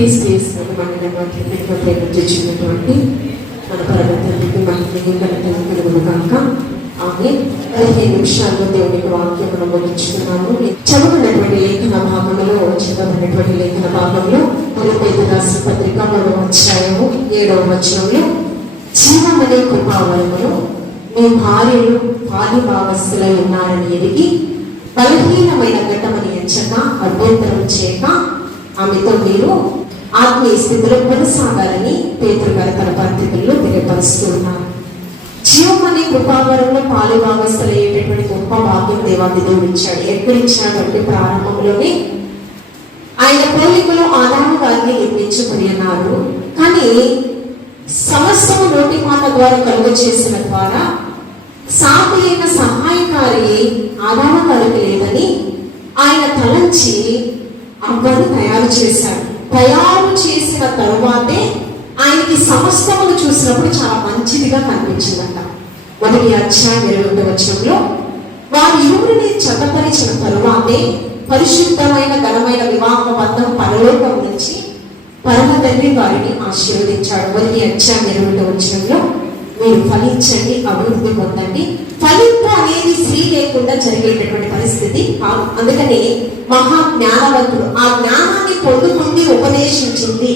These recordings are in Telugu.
ప్రేమ తెచ్చినటువంటి మన పరమ మహిళ కలుగును కాక ఆమె పదిహేను నిమిషాల్లో దేవునికి వాక్యం మనం ముగించుకున్నాము లేఖన భాగంలో చదవనటువంటి లేఖన భాగంలో మొదటి రాసిన పత్రిక మూడవ అధ్యాయము ఏడవ వచనంలో జీవమనే కృపావరములో మీ భార్యలు పాలి ఉన్నారని ఎరిగి బలహీనమైన ఘట్టమని ఎంచక అభ్యంతరం చేయక ఆమెతో మీరు ఆత్మీయ స్థితిలో కొనసాగాలని పేదరు గారు తన పత్రికల్లో తెలియపరుస్తూ ఉన్నారు. జీవం అనే కృపావరంలో పాలు భాగస్థులయ్యేటటువంటి గొప్ప భాగ్యం దేవాన్ని దేవుడు ఇచ్చాడు ప్రారంభంలోనే ఆయన పోలికలో ఆదాము గారిని నిర్మించుకుని అన్నారు. కానీ సమస్తము నోటి మాట ద్వారా కలుగ చేసిన ద్వారా సాటి సహాయకారి ఆదాము గారికి లేదని ఆయన తలంచి అవ్వను తయారు చేశాడు. తయారు చేసిన తరువాతే ఆయనకి సమస్తములు చూసినప్పుడు చాలా మంచిదిగా కనిపించిందంట. మొదటి అధ్యాయం ఇరవై ఒకటి వారి ఇరువురిని చదపరిచిన తరువాతే పరిశుద్ధమైన ఘనమైన వివాహ బంధం పరలోకం నుంచి పరమ తండ్రి వారిని ఆశీర్వదించాడు. మొదటి అధ్యాయం ఇరవై ఒకటి మీరు ఫలించండి అభివృద్ధి పొందండి. ఫలింపు అనేది స్త్రీ లేకుండా జరిగేటటువంటి పరిస్థితి కాదు. అందుకని మహా జ్ఞానవంతుడు ఆ జ్ఞానాన్ని పొందుకుంది ఉపదేశించింది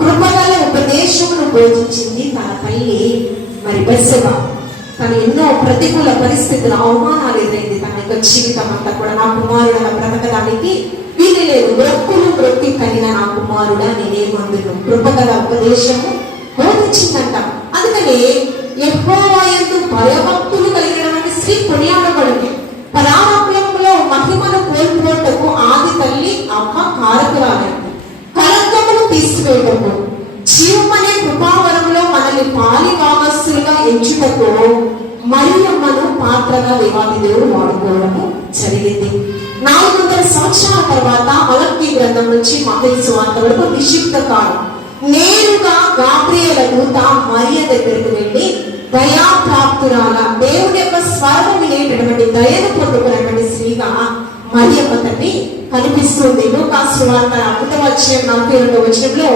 కృపగల ఉపదేశమును బోధించింది తన తల్లి మరి బెస్సగా తను ఎన్నో ప్రతికూల పరిస్థితులు అవమానాలు ఎదురైంది. తన యొక్క జీవితం అంతా కూడా నా కుమారుడు అలా బ్రతకడానికి వీలు లేదు. బ్రతుకులు బ్రతికి కలిగిన నా కుమారుడా నేనేమందును? కృపగల ఉపదేశము బోధించిందంట. అందుకని ఎహోవా ఎందు భయభక్తులు కలిగినటువంటి స్త్రీ కొనియాడబడింది పరామకులంలో మహిమను కోల్పోటకు ఆది తల్లి అమ్మ కారకురాలైంది. కలంకములు తీసివేయటకు జీవమనే కృపావరంలో మనల్ని పాలి భాగస్తులుగా ఎంచుటకు మరియమ్మను పాత్రగా దేవాది దేవుడు వాడుకోవడము జరిగింది. నాలుగు వందల సంవత్సరాల తర్వాత మలక్కి గ్రంథం నుంచి మహేశ్వ వార్త వరకు నిషిప్త కాలం. నేరుగా గాబ్రియల తా మరియ దగ్గరికి వెళ్ళి దయాప్రాప్తురాల. దేవుడి యొక్క స్వరం వినేటటువంటి దయను పొందుకున్నటువంటి స్త్రీగా మరియ తల్లి కనిపిస్తుంది. లూకాసు వార్త ఒకటవ అధ్యాయం నలభై రెండవ వచనంలో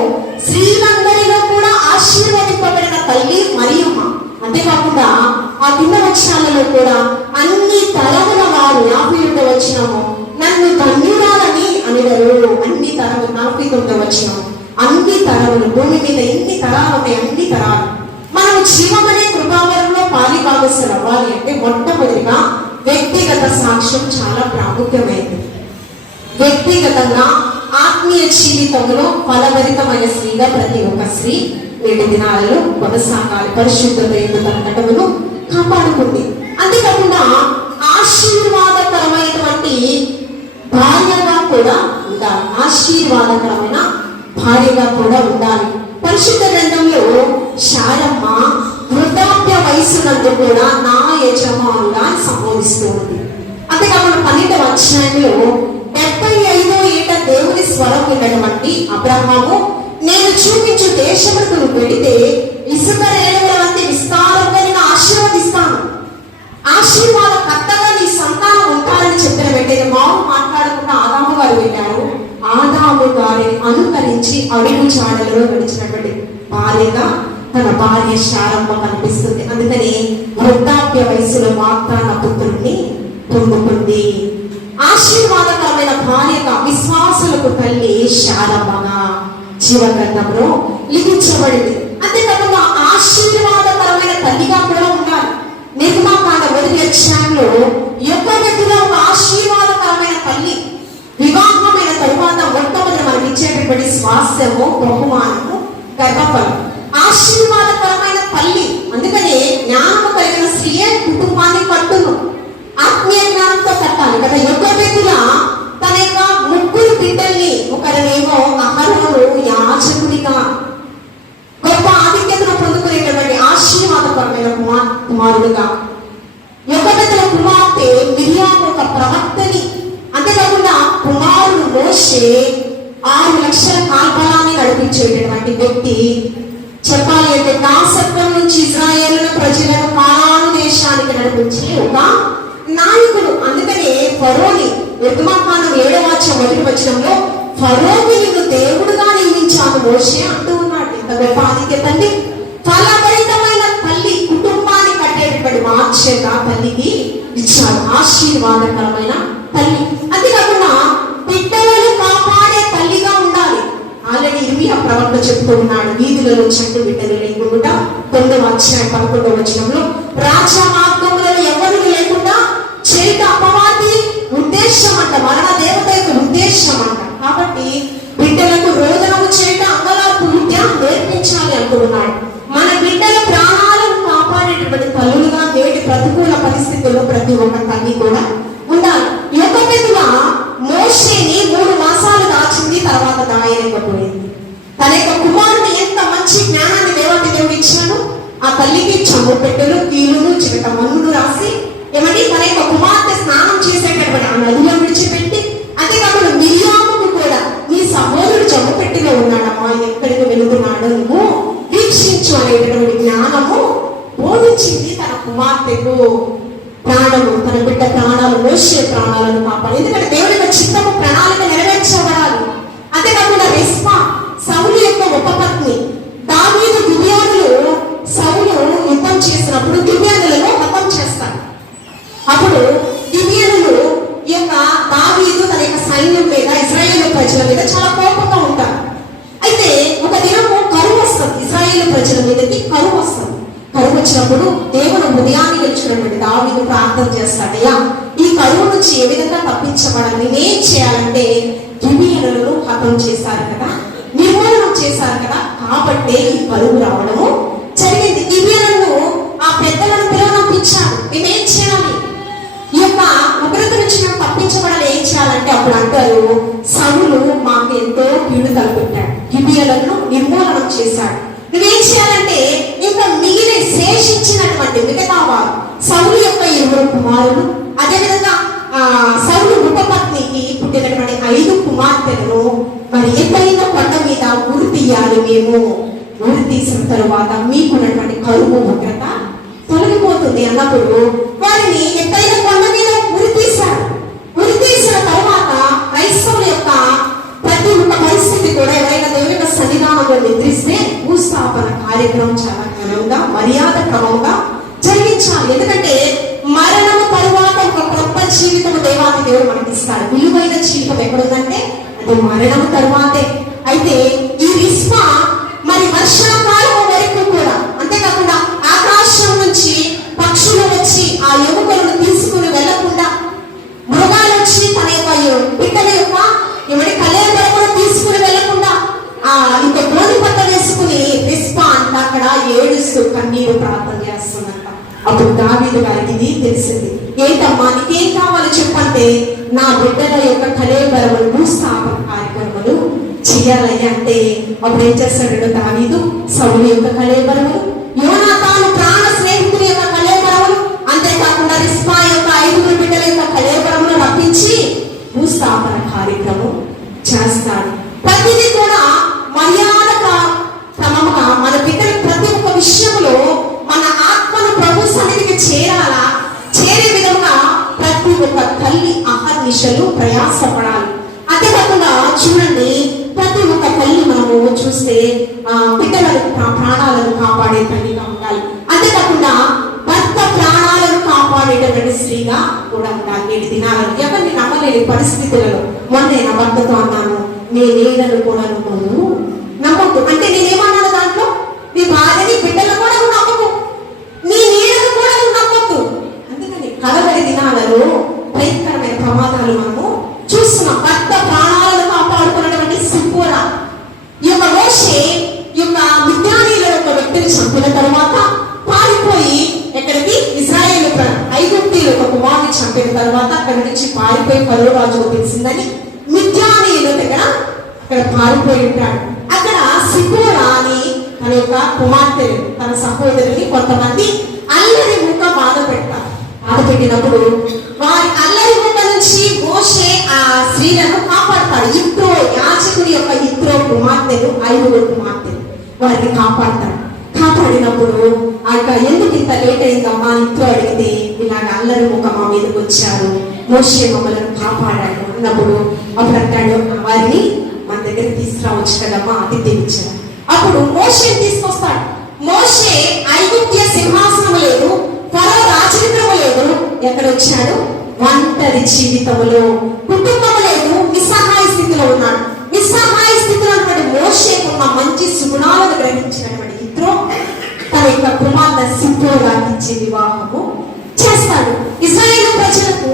స్త్రీలందరిలో కూడా ఆశీర్వదింపబడిన తల్లి మరియమ్మ. అంతేకాకుండా ఆ కింద వచనాలలో కూడా అన్ని తరముల వారు యాభై రెండవ వచ్చినాము నన్ను ధన్యురాలని అనిడరు అన్ని తరము నలభై తొమ్మిదవ వచ్చినాము అన్ని తరములు భూమి మీద ఎన్ని తరాలు ఉన్నాయి అన్ని తరాలు. మనం జీవమనే కృపావరంలో పాలి భాగస్సులు అవ్వాలి అంటే మొట్టమొదటిగా వ్యక్తిగత సాక్ష్యం చాలా ప్రాముఖ్యమైనది. వ్యక్తిగతంగా ఆత్మీయ జీవితంలో ఫలభరితమైన స్త్రీగా ప్రతి ఒక్క స్త్రీ నేటి దినాలలో కొనసాగాలి. పరిశుద్ధత యొక్క నటమును కాపాడుకుంది. అంతేకాకుండా ఆశీర్వాదకరమైనటువంటి భార్యగా కూడా ఉండాలి. ఆశీర్వాదకరమైన భార్యగా కూడా ఉండాలి. పరిశుద్ధ గ్రంథంలో శారమ్మ వృద్ధాప్య వయసునందు కూడా నా యజమానుగా అని సంబోధిస్తూ ఉంది. అంతేకాకుండా పన్నెండవ అధ్యాయంలో డెబ్బై ఐదో ఏట దేవుని స్వరం విన్నటువంటి అబ్రహాము నేను చూపించు దేశములకు నువ్వు పెడితే ఇసుక రేణువుల వంటి విస్తారంగా నేను ఆశీర్వదిస్తాను. ఆశీర్వాద కర్తగా నీ సంతానం ఉంటారని చెప్పిన వెంటనే మాము మాట్లాడకుండా ఆదాము గారు వెళ్ళారు. ఆదాము గారిని అనుకరించి అడుగు చాడలలో నడిచినటువంటి భార్యగా తన భార్య శారమ్మ కనిపిస్తుంది. అందుకని వృద్ధాప్య వయసులో వాగ్దాన పుత్రుడిని పొందుకుంది. ఆశీర్వాదకరమైన భార్యగా విశ్వాసులకు తల్లి శారమ్మగా జీవగ్రంథంలో లిఖించబడింది. అంతేకాకుండా ఆశీర్వాదకరమైన తల్లిగా కూడా ఉండాలి. నిర్మాకాండ మొదటి అధ్యాయంలో యొక్క గదిలో ఒక ఆశీర్వాదకరమైన తల్లి వివాహమైన తరువాత మొట్టమొదటి మనకి ఇచ్చేటటువంటి స్వాస్థ్యము బహుమానము గర్భఫలం. ఆశీర్వాదకరమైన తల్లి అందుకనే జ్ఞానము కలిగిన స్త్రీయే కుటుంబాన్ని కట్టును. ఆత్మీయ జ్ఞానంతో కట్టాలి కదా. యొక్క వ్యక్తుల తన యొక్క ముగ్గురు బిడ్డల్ని ఒకరినేమో అహరమును ఆరు లక్షల కాపలాన్ని నడిపించేటటువంటి వ్యక్తి చెప్పాలి అంటే దాసత్వం నుంచి ఇజ్రాయేల్ ప్రజలను కాను దేశానికి నడిపించే ఒక నాయకుడు. అందుకనే ఫరోని నిర్గమాకాండం ఏడవ మొదటి వచనంలో ఫరోని నిన్ను దేవుడుగా నియమించాను మోషే అంటూ ఉన్నాడు. ఇంత గొప్ప ఆధిక్యత అండి. ఫలభరితమైన తల్లి కుటుంబాన్ని కట్టేటటువంటి బాధ్యత తల్లికి ఇచ్చారు ఆశీర్వాదకరమైన తల్లి. అది ప్రవక్త చెప్పుకుంటున్నాడు. వీధులలో చెట్టు బిడ్డలు లేకుండా తొమ్మిదవ అధ్యాయం పదకొండవ వచనంలో రాజా మార్గములను ఎవరు లేకుండా చేత అపవాది ఉద్దేశం అంట మరణ దేవత యొక్క ఉద్దేశం అంట కాబట్టి బిడ్డలకు రోదనము చేత అంగలార్పు విద్య నేర్పించాలి అంటున్నాడు మన బిడ్డల ప్రాణాలను కాపాడేటువంటి తల్లులుగా నేటి ప్రతికూల పరిస్థితుల్లో ప్రతి ఒక్క తల్లి కూడా ఉండాలి. యొక్క మీదుగా మోషేని మూడు మాసాలు దాచింది తర్వాత దాయలేకపోయింది తన యొక్క కుమారుని ఎంత మంచి జ్ఞానాన్ని దేవాన్ని దేవుడు ఇచ్చాడు ఆ తల్లికి చమ్ము పెట్టెలు కీలును చిరట మన్నును రాసి ఏమంటే తన యొక్క కుమార్తె స్నానం చేసేటటువంటి ఆ నదిలో విడిచిపెట్టి అదే కాకుండా మిరియాముకు కూడా నీ సహోదరుడు జమ్ము పెట్టిలో ఉన్నాడమ్మా ఎక్కడికి వెళుతున్నాడు నువ్వు వీక్షించు అనేటటువంటి జ్ఞానము బోధించింది తన కుమార్తెకు ప్రాణము తన బిడ్డ ప్రాణాలు మోసే ప్రాణాలను కాపాడు. ఎందుకంటే దేవుడి యొక్క చిత్తము ప్రణాళిక నెరవేర్చబడాలి. అంతేకాకుండా రెస్పా సౌలు యొక్క ఉపపత్ని. దావీదు దివ్యానులు సౌలు యుద్ధం చేసినప్పుడు దివ్యానులను హతం చేస్తాడు. అప్పుడు గిబియనులు ఈ యొక్క దావీదు తన యొక్క సైన్యం మీద ఇస్రాయేల్ ప్రజల మీద చాలా కోపంగా ఉంటారు. అయితే ఒక దినము కరువు వస్తుంది. ఇస్రాయేల్ ప్రజల మీదకి కరువు వస్తుంది. కరువు వచ్చినప్పుడు దేవుని ఉదయాన్ని గెలిచినటువంటి దావీదు ప్రార్థన చేస్తాడయ్యా ఈ కరువు నుంచి ఏ విధంగా తప్పించబడాలి? నేను చేయాలంటే గిబియనులను హతం చేశారు కదా. చేశారు కదా కాబట్టే ఈ కరువు రావడము జరిగింది. నన్ను ఆ పెద్దలను పిలవనంపించారు మేమేం చేయాలి? ఈ యొక్క ఉగ్రత నుంచి మేము తప్పించబడాలి. ఏం చేయాలంటే అప్పుడు అంటారు సనులు మాకు ఎంతో కీడు తలపెట్టాడు. గిబియలను నిర్మూలనం చేశాడు. నువ్వేం చేయాలంటే ఇంకా మిగిలిన శేషించినటువంటి మిగతా వారు సౌలు యొక్క ఇరువురు కుమారులు అదేవిధంగా ఆ సౌలు ఉపపత్నికి పుట్టినటువంటి ఐదు కుమార్తెలను మరి ఎత్తైన ఉరి మేము ఊరి తీసిన తరువాత మీకున్నటువంటి కరువు ఉగ్రత తొలగిపోతుంది అన్నప్పుడు వారిని ఎత్తైన కొండ మీద ఉరి తీశారు. ఉరి తీసిన తర్వాత క్రైస్తవుల యొక్క ప్రతి ఒక్క పరిస్థితి కూడా ఎవరైనా దేవుని యొక్క సన్నిధానంలో నిద్రిస్తే భూస్థాపన కార్యక్రమం చాలా ఘనంగా మర్యాద క్రమంగా జరిగించాలి. ఎందుకంటే మరణము తరువాత ఒక గొప్ప జీవితం దేవాతి దేవుడు మనకి విలువైన జీవితం ఎక్కడుందంటే? అది మరణము తరువాతే. అయితే ఈ మరి వర్షాకాలం వరకు కూడా అంతేకాకుండా ఆకాశం నుంచి పక్షులు వచ్చి ఆ ఎముకలను తీసుకుని వెళ్ళకుండా మృగాలు వచ్చి తన యొక్క పిట్టల యొక్క ఎవరి కూడా తీసుకుని వెళ్ళకుండా ఆ ఇంత గోధి పట్ట వేసుకుని రిస్పా అంట అక్కడ ఏడుస్తూ కన్నీరు ప్రార్థన చేస్తున్నట్ట అప్పుడు దావీదు గారికి ఇది తెలిసింది. ఏంటమ్మా నీకేం కావాలో చెప్పంటే నా బిడ్డల యొక్క కలేబరములు భూస్థాపన చేయాలయ్యా అంటే అప్పుడు ఏం చేస్తాడు దావీదు సౌలు యొక్క కలేబరములు కుమార్తెలు ఐదుగురు కుమార్తెలు వారిని కాపాడతాడు కాపాడినప్పుడు ఆ యొక్క ఎందుకు ఇంత లేట్ అయిందమ్మా? ఇంట్లో అడిగితే ఇలాగ అల్లరి ముఖ మా మీదకి వచ్చారు. మోషే మమ్మల్ని కాపాడాడు అన్నప్పుడు అప్పుడు అంటాడు వారిని మన దగ్గర తీసుకురావచ్చు కదమ్మా అది తెచ్చాడు అప్పుడు మోసే తీసుకొస్తాడు. మోషే ఐగుప్త్య సింహాసనం లేదు పరో రాజరికము లేదు. ఎక్కడ వచ్చాడు? ఒంటరి జీవితంలో కుటుంబం లేదు నిస్సహాయ స్థితిలో ఉన్నాడు. నిస్సహాయ స్థితిలో ఉన్నటువంటి మోషేకున్న మంచి సుగుణాలను గ్రహించినటువంటి ఇత్రో తన యొక్క కుమార్తె సింపోరాకి ఇచ్చే వివాహము చేస్తాడు. ఇస్రాయేల్ ప్రజలకు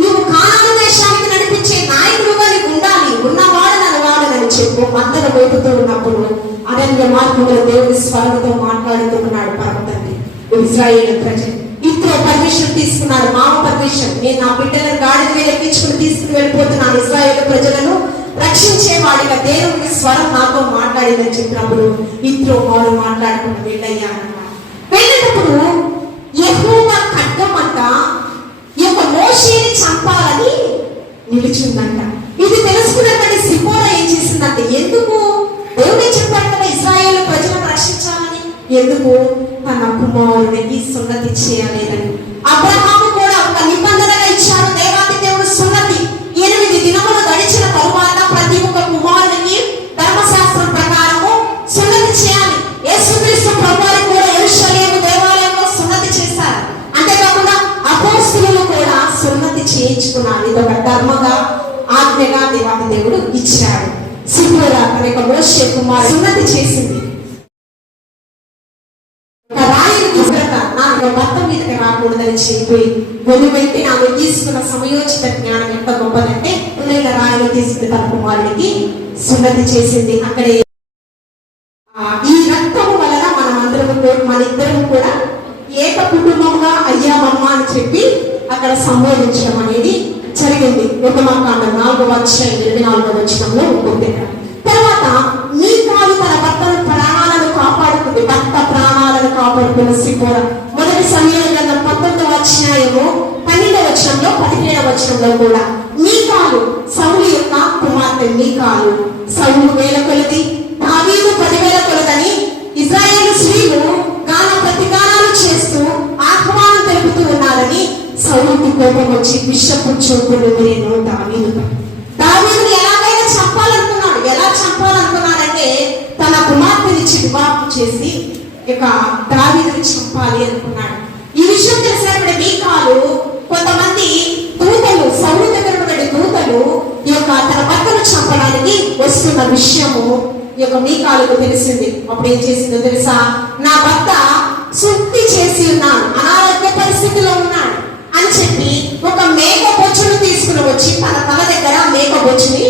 నువ్వు కానాను దేశానికి నడిపించే నాయకుడుగా నీకు ఉండాలి. ఉన్నవాడని నన్ను చెప్పు. మందల వైపుతో ఉన్నప్పుడు అరణ్య మార్గంలో దేవుని స్వరంతో మాట్లాడుతున్నాడు ఉన్నాడు తండ్రి. ఇజ్రాయేల్ ప్రజలు ఇంట్లో పర్మిషన్ తీసుకున్నారు మామ పర్మిషన్. నేను నా బిడ్డలను గాడిని మీద తీసుకుని వెళ్ళిపోతున్నాను. ఇజ్రాయేల్ ప్రజలను రక్షించే వాడిగా దేవుని స్వరం నాతో మాట్లాడిందని చెప్పినప్పుడు ఇద్దరు వారు మాట్లాడుకుని వెళ్ళయ్యా వెళ్ళినప్పుడు యెహోవా ఖడ్గం అంట ఈ యొక్క మోషేని చంపాలని నిలిచిందంట. ఇది తెలుసుకున్నటువంటి సిపోర ఏం చేసిందంటే ఎందుకు? దేవుడే చెప్పాడు కదా ఇస్రాయేల్ ప్రజలను రక్షించాలని. ఎందుకు? తన కుమారుడికి సున్నతి చేయలేదని. అబ్రహాము ధర్మగా ఆజ్ఞగా దేవాది దేవుడు ఇచ్చాడు. సిద్ధురా తన యొక్క మోషే కుమార్ సున్నతి చేసింది. ఒక నా భర్త మీదకి రాకూడదని చెప్పి కొన్ని నాకు తీసుకున్న సమయోచిత జ్ఞానం ఎంత గొప్పదంటే ఉదయం రాయిని తీసుకుని తన కుమారుడికి సున్నతి చేసింది. అక్కడే ఈ రక్తము వలన మనం అందరం మన ఇద్దరం కూడా ఏక కుటుంబంగా అయ్యామమ్మ అని చెప్పి అక్కడ సంబోధించడం అనేది జరిగింది. ఉపమాకాండం నాలుగవ అధ్యాయం ఇరవై నాలుగవ వచనంలో ఉంటుంది తర్వాత మీ కాలు తన భర్తను ప్రాణాలను కాపాడుతుంది భర్త ప్రాణాలను కాపాడుకున్న సిపోర మొదటి సమయం గ్రంథం పంతొమ్మిదవ అధ్యాయము పన్నెండవ వచనంలో పదిహేడవ వచనంలో కూడా మీ కాలు సౌలు యొక్క కుమార్తె మీ కాలు సౌలు వేల కొలది కోపం వచ్చి బిషపు చూపులు నేను దావీదు. దావీదుని ఎలాగైనా చంపాలనుకున్నాడు. ఎలా చంపాలనుకున్నాడంటే తన కుమార్తెని చిరుబాపు చేసి ఇక దావీదుని చంపాలి అనుకున్నాడు. ఈ విషయం తెలిసినప్పుడు మీకాలు కొంతమంది దూతలు సౌరు దగ్గర ఉన్న దూతలు ఈ యొక్క తన భర్తను చంపడానికి వస్తున్న విషయము ఈ యొక్క మీ కాలుకు తెలిసింది. అప్పుడు ఏం చేసిందో తెలుసా? నా భర్త శుద్ధి చేసి ఉన్నాను అనారోగ్య పరిస్థితిలో ఒక మేక బొచ్చును తీసుకుని వచ్చి తన తల దగ్గర మేక బొచ్చుని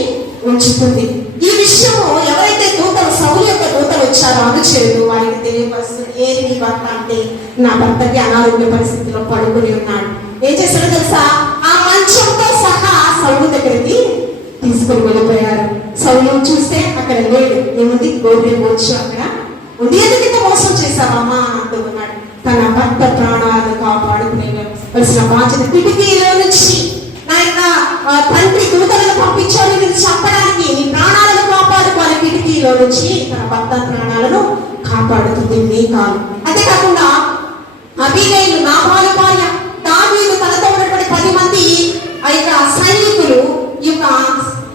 ఉంచుతుంది. ఈ విషయము ఎవరైతే దూతలు సౌలు యొక్క దూతలు వచ్చారో అనుచరులు వారికి తెలియపరుస్తుంది ఏది నీ భర్త అంటే నా భర్తకి అనారోగ్య పరిస్థితిలో పడుకుని ఉన్నాడు. ఏం చేశాడో తెలుసా? ఆ మంచంతో సహా సౌలు దగ్గరికి తీసుకుని వెళ్ళిపోయారు సౌలు చూస్తే అక్కడ లేడు. ఏముంది? గోరి బొచ్చు అక్కడ ఉదయం కింద మోసం చేశావమ్మా? అంటూ ఉన్నాడు. తన భర్త ప్రాణాలు కాపాడుకునే వలసిన బాధ్యత కిటికీలో నుంచి నా యొక్క తండ్రి దూతలను పంపించాడు నేను చంపడానికి నీ ప్రాణాలను కాపాడుకోవాలి. కిటికీలో నుంచి తన భర్త ప్రాణాలను కాపాడుతుంది నీ కాలు. అంతేకాకుండా అభిగైలు నాబాలు భార్య దావీదు తనతో ఉన్నటువంటి పది మంది ఆ యొక్క సైనికులు ఈ యొక్క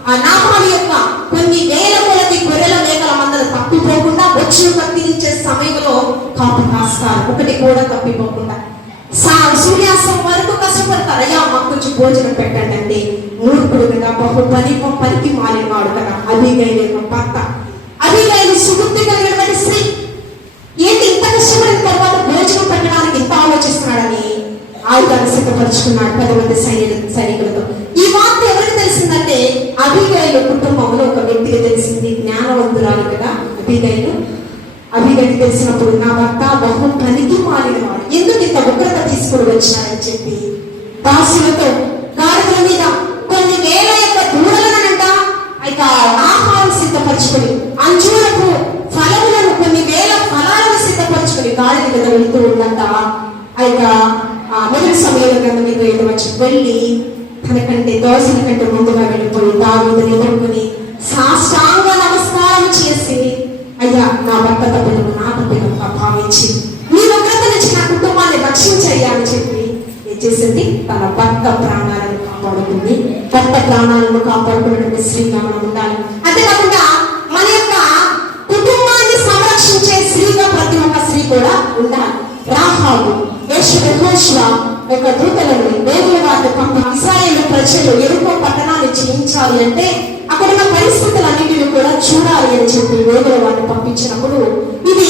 ఆ యొక్క కొన్ని వేల కొలది గొర్రెల మేకల మందలు తప్పిపోకుండా వచ్చి కత్తిరించే సమయంలో కాపు కాస్తారు. ఒకటి కూడా తప్పిపోకుండా. సూర్యాస్తం వరకు కష్టపడతారు అయ్యా మాకు కొంచెం భోజనం పెట్టండి. అంటే మూర్ఖుడు కదా బహు పని పనికి మారినవాడు కదా. అభిగైలు యొక్క భర్త. అభిగైలు సుబుద్ధి కలిగినటువంటి స్త్రీ. ఏంటి ఇంత కష్టపడిన తర్వాత భోజనం పెట్టడానికి ఇంత ఆలోచిస్తున్నాడని? ఆయుధాన్ని సిద్ధపరుచుకున్నాడు. పది మంది సైనిక తీసుకుని వచ్చాడని చెప్పి దాసులతో తన భర్త ప్రాణాలను కాపాడుతుంది. భర్త ప్రాణాలను కాపాడుకున్నటువంటి స్త్రీగా మనం ఉండాలి. అంతేకాకుండా మన యొక్క కుటుంబాన్ని సంరక్షించే స్త్రీగా ప్రతి ఒక్క స్త్రీ కూడా ఉండాలి. రాహాలు యశ్వ యొక్క దూతలను దేవుని వారిని పంపి ఇస్రాయేల్ ప్రజలు ఎరుకో పట్టణాన్ని చేయించాలి అంటే పరిస్థితులు అన్నింటిని కూడా చూడాలి అని చెప్పి దేవుల వారిని పంపించినప్పుడు ఇది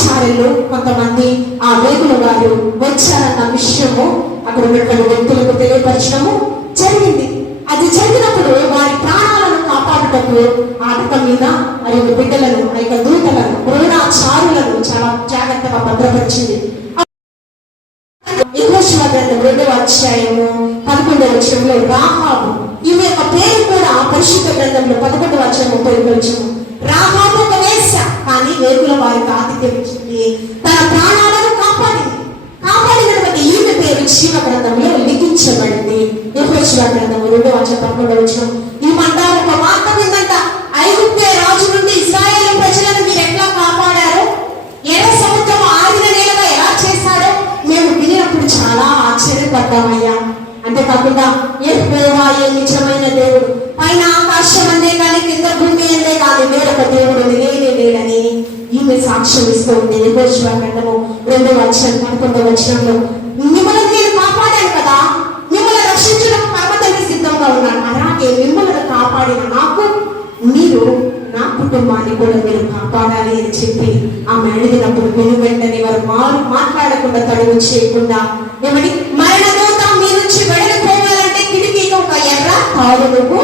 పాఠశాలలో కొంతమంది ఆ వేగుల వారు వచ్చారన్న విషయము అక్కడ ఉన్నటువంటి వ్యక్తులకు తెలియపరచడము జరిగింది. అది జరిగినప్పుడు వారి ప్రాణాలను కాపాడుటకు ఆటక మీద మరి బిడ్డలను ఆ యొక్క దూతలను ద్రోణాచారులను చాలా జాగ్రత్తగా భద్రపరిచింది. యెహోషువ గ్రంథం రెండవ అధ్యాయము పదకొండవ వచ్చంలో రాహాబు ఈమె యొక్క పేరు కూడా పరిశుద్ధ గ్రంథంలో పదకొండవ అధ్యాయం ముప్పై వచ్చము రాహాబు ఒక వేస కానీ వేగుల వారికి ఆతిథ్యం తన ప్రాణాలను కాపాడింది కాపాడినటువంటి ఈమె పేరు శివ గ్రంథంలో లిఖించబడింది. యెహోషువ గ్రంథం రెండో అధ్యాయం పదకొండవ వచ్చిన ఈ మండలం ఒక వార్త ఉందంట. ఐగుప్తే రాజు నుండి ఇస్రాయేల్ ప్రజలను మీరు ఎట్లా కాపాడారో? ఎర్ర సముద్రం ఆరిన నేలగా ఎలా చేశారో మేము వినినప్పుడు చాలా ఆశ్చర్యపడ్డామయ్యా. అంతేకాకుండా యెహోవా ఏ నిజమైన దేవుడు? పైన ఆకాశం అందే కానీ కింద భూమి అందే కానీ వేరొక దేవుడు సాక్ష్యం ఇస్తూ ఉంది యెహోషువ గ్రంథము రెండవ అక్షరం పదకొండవ వచనంలో మిమ్మల్ని నేను కాపాడాను కదా? మిమ్మల్ని రక్షించడం పర్వతానికి సిద్ధంగా ఉన్నాను అలాగే మిమ్మల్ని కాపాడిన నాకు మీరు నా కుటుంబాన్ని కూడా మీరు కాపాడాలి అని చెప్పి ఆమె అడిగినప్పుడు విను వెంటనే వారు మారు మాట్లాడకుండా తడువు చేయకుండా ఏమని మరణదూత మీ నుంచి వెళ్ళిపోవాలంటే కిటికీకి ఒక ఎర్ర తాడు నువ్వు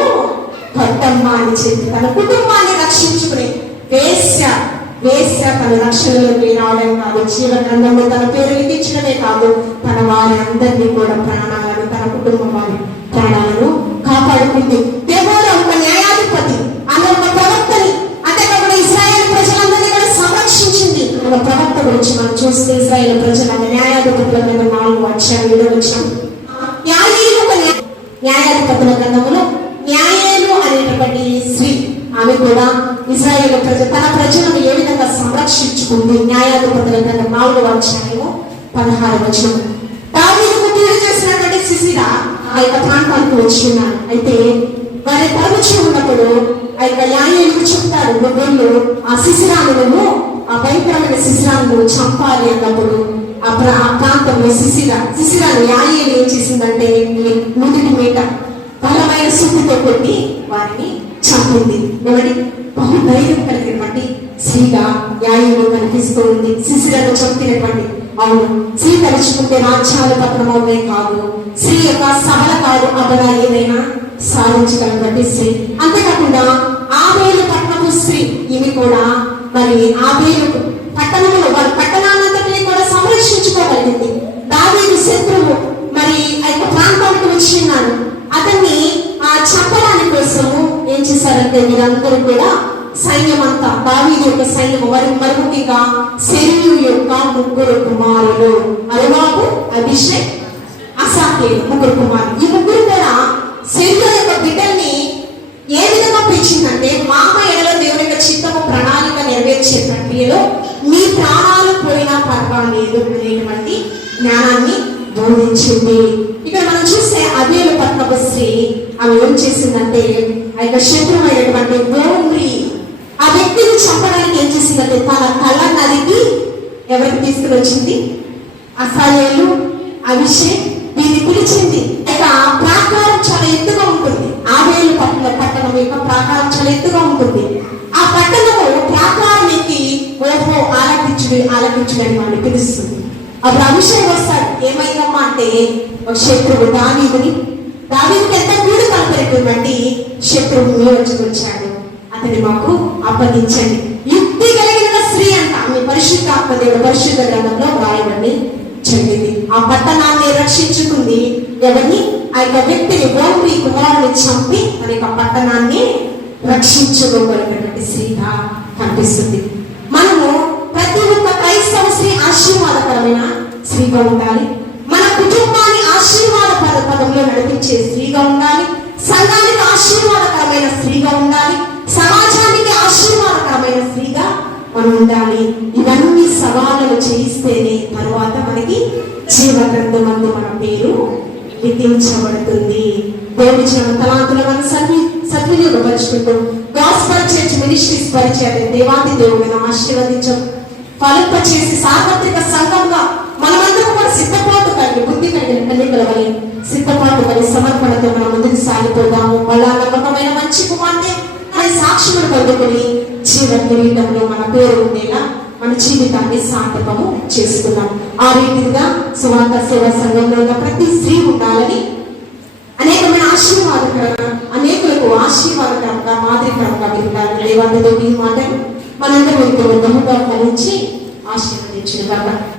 కట్టమ్మా అని చెప్పి తన కుటుంబాన్ని రక్షించుకుని వేశారు వేశ్య తన రక్షణలోకి రావడం కాదు జీవ గ్రంథంలో తన పేరు లిఖించడమే కాదు తన వారి అందరినీ కూడా ప్రాణాలను తన కుటుంబం వారి ప్రాణాలను కాపాడుకుంది. దేవుడు ఒక న్యాయాధిపతి ఆమె ఒక ప్రవక్తని అంతేకాకుండా ఇస్రాయేల్ ప్రజలందరినీ కూడా సంరక్షించింది. ఒక ప్రవక్త గురించి మనం చూస్తే ఇస్రాయేల్ ప్రజల ఆమె న్యాయాధిపతుల మీద నాలుగు వచ్చారు ఏడో వచ్చాం న్యాయేలు ఒక న్యాయ- న్యాయాధిపతుల గ్రంథములో న్యాయేలు అనేటటువంటి స్త్రీ ఆమె కూడా ఇజ్రాయేల్ ప్రజ తన ప్రజలను ఏ విధంగా సంరక్షించుకుంది? న్యాయాధిపతుల గ్రంథం నాలుగో అధ్యాయము పదహారు వచనం. దావీదుకు తీరు చేసినటువంటి శిశిర ఆ యొక్క ప్రాంతానికి వచ్చి అయితే వారి తరచు ఉన్నప్పుడు ఆ యొక్క న్యాయానికి చెప్తారు నువ్వు ఆ శిశిరాను నువ్వు ఆ భయంకరమైన శిశిరాన్ని నువ్వు చంపాలి అన్నప్పుడు ఆ ఆ ప్రాంతంలో శిశిర శిశిర న్యాయం ఏం చేసిందంటే నుదుటి మీట బలమైన సుత్తితో కొట్టి వారిని చంపింది. ఏమని బహు ధైర్యం కలిగినటువంటి స్త్రీగా న్యాయంలో కనిపిస్తూ ఉంది. శిశులను చంపినటువంటి అవును. స్త్రీ తలుచుకుంటే రాజ్యాలు పత్రమవునే కాదు. స్త్రీ యొక్క సబల కాదు అబల ఏదైనా సాధించగలటువంటి స్త్రీ. అంతేకాకుండా ఆబేలు పట్టణము స్త్రీ ఇవి కూడా మరి ఆబేలు పట్టణంలో వారి పట్టణాలంతటినీ కూడా సంరక్షించుకోగలిగింది. దాని శత్రువు మరి ఆ యొక్క ప్రాంతానికి వచ్చి ఉన్నాడు అతన్ని ఆ చంపడానికి కోసము ఏం అంటే మీరందరూ కూడా సైన్యం అంతా దావీదు యొక్క సైన్యం మరి మరొకటిగా శరీరు యొక్క ముగ్గురు కుమారులు. అరువాబు అభిషేక్ అసాకే ముగ్గురు కుమారులు. ఈ ముగ్గురు కూడా శరీర యొక్క బిడ్డల్ని ఏ విధంగా పెంచిందంటే మామ ఎడలో దేవుని యొక్క చిత్తము ప్రణాళిక నెరవేర్చే ప్రక్రియలో మీ ప్రాణాలు పోయినా పర్వాలేదు అనేటువంటి జ్ఞానాన్ని బోధించింది. ఇక్కడ మనం చూస్తే అదే పట్నపు ఆమె ఏం చేసిందంటే ఆ యొక్క శత్రువైనటువంటి గోమ్రి ఆ వ్యక్తిని చంపడానికి ఏం చేసిందంటే తన తల నరికి ఎవరికి తీసుకుని వచ్చింది అసాయేలు అభిషేక్ దీన్ని పిలిచింది. ఇక ప్రాకారం చాలా ఎత్తుగా ఉంటుంది. ఆవేలు పట్టణ పట్టణం యొక్క ప్రాకారం చాలా ఎత్తుగా ఉంటుంది. ఆ పట్టణము ప్రాకారం ఎక్కి ఓహో ఆలకించుడు ఆలకించుడు అని వాడిని పిలుస్తుంది. అప్పుడు అభిషేక్ వస్తాడు. ఏమైందమ్మా అంటే ఒక శత్రువు దావీదుని దావీదుకి ఎంత కూడా కలపరేటువంటి శత్రువు వచ్చుకొచ్చాడు వచ్చి అతని మాకు అప్పగించండి. యుక్తి కలిగిన స్త్రీ అంట. ఆమె పరిశుద్ధ ఆత్మదేవుడు పరిశుద్ధ గ్రంథంలో వ్రాయబడి చెందింది ఆ పట్టణాన్ని రక్షించుకుంది ఎవరిని? ఆ యొక్క వ్యక్తిని ఓన్లీ కుమారుని చంపి తన యొక్క పట్టణాన్ని రక్షించుకోగలిగినటువంటి స్త్రీగా కనిపిస్తుంది. మనము ప్రతి ఒక్క క్రైస్తవ స్త్రీ ఆశీర్వాదకరమైన స్త్రీగా ఉండాలి మన కుటుంబాన్ని ఆశీర్వాద పద పదంలో నడిపించే స్త్రీగా ఉండాలి. సంఘానికి ఆశీర్వాదకరమైన స్త్రీగా ఉండాలి. సమాజానికి ఆశీర్వాదకరమైన స్త్రీగా మనం ఉండాలి. ఇవన్నీ సవాళ్ళను చేయిస్తేనే తర్వాత మనకి జీవ గ్రంథమందు మన పేరు విధించబడుతుంది దేవుడి ఇచ్చిన తలాంతుల మన సద్వి సద్వినియోగపరుచుకుంటూ గాస్పర్ చర్చ్ మినిస్ట్రీస్ పరిచయం దేవాది దేవుడిని ఆశీర్వదించం. ఫలింప చేసి సార్వత్రిక సంఘంగా మనమందరం కలిగిన కన్యకల సిద్ధపాటు కలిగి సమర్పణతో మనం ముందుకు సాగిపోదాము. మళ్ళా నమ్మకమైన మంచి కుమార్తె మన సాక్షులు పొందుకుని జీవన కిరీటంలో మన పేరు ఉండేలా మన జీవితాన్ని సార్థకము చేసుకున్నాం ఆ రీతిగా సువార్త సేవా సంఘంలో ఉన్న ప్రతి స్త్రీ ఉండాలని అనేకమైన ఆశీర్వాదకరంగా అనేకులకు ఆశీర్వాదకరంగా మాదిరికరంగా వింటారు దేవాలయంలో మీ మాటలు మనందరూ ఇంత బహుగా ఫలించి ఆశీర్వదించిన